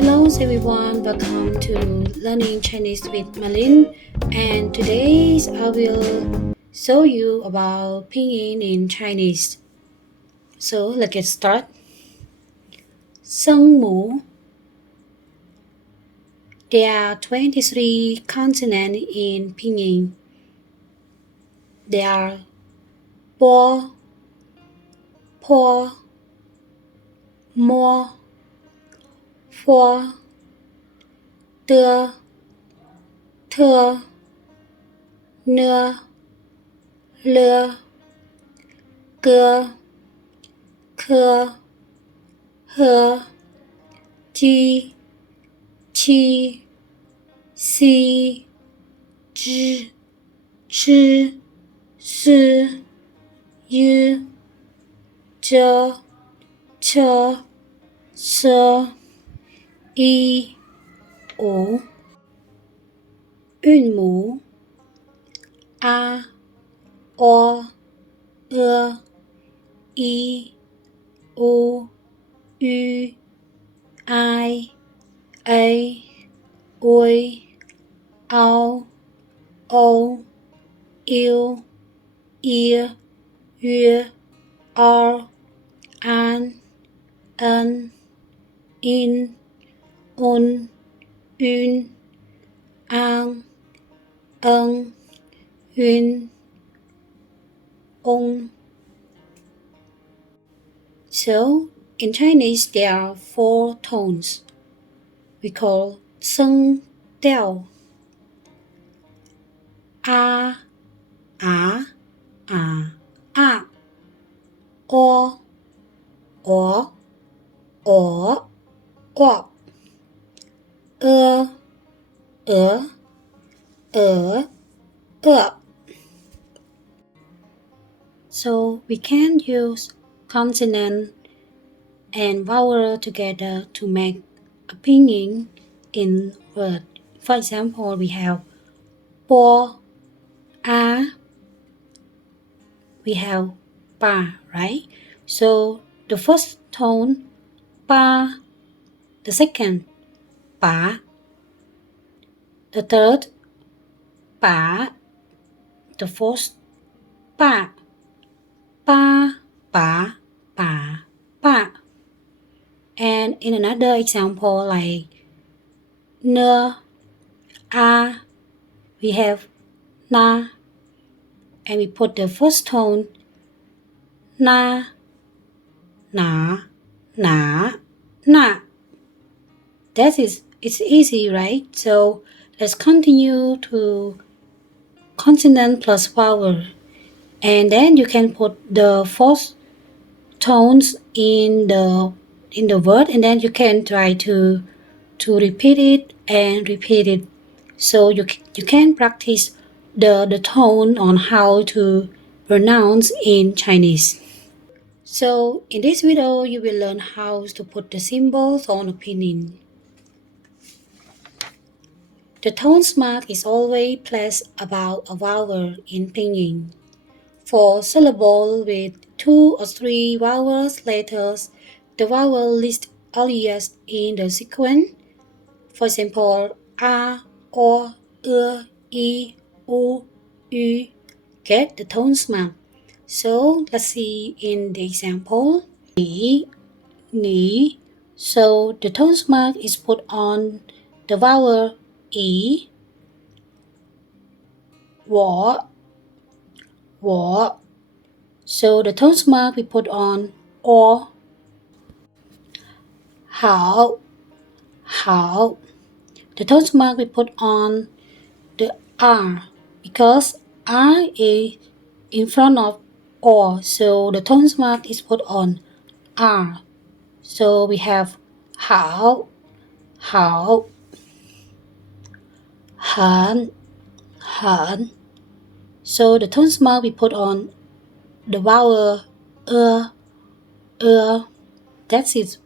Hello everyone, welcome to Learning Chinese with Malin, and today I will show you about Pinyin in Chinese. So let's get started. 声母 There are 23 consonants in Pinyin. There are bo, po, mo, fo, de, te, ne, le, ge, ke, he, ji, qi, si, zhi, zhi, si, yu, zhe, che, se, i, wu. 韵母 a, o, e, i, u, ü, i, a, ui, ao, o, il, ie, yue, r, an, in, un, an, yun, ong. So, in Chinese, there are 4 tones. We call 声调 a, a, o, o, o, e. So we can use consonant and vowel together to make a pinyin in word. For example, we have po, a, we have pa, right? So the first tone, pa, the second, pa, the third, pa, the fourth, pa, pa, pa, pa, pa. And in another example, like ne, a, we have na, and we put the first tone na, na. It's easy, right? So let's continue to consonant plus vowel, and then you can put the fourth tones in the word, and then you can try to repeat it. So you can practice the tone on how to pronounce in Chinese. So in this video, you will learn how to put the symbols on a pinyin. The tone mark is always placed above a vowel in Pinyin. For syllables with 2 or 3 vowel letters, the vowel list earliest in the sequence. For example, a, o, e, i, u, ü get the tone mark. So let's see in the example. Ni. So the tone mark is put on the vowel e. Wo. So the tone mark we put on o. Hao. The tone mark we put on the r, because r is in front of o, so the tone mark is put on r. So we have hao, han. So the tone mark we put on the vowel That's it.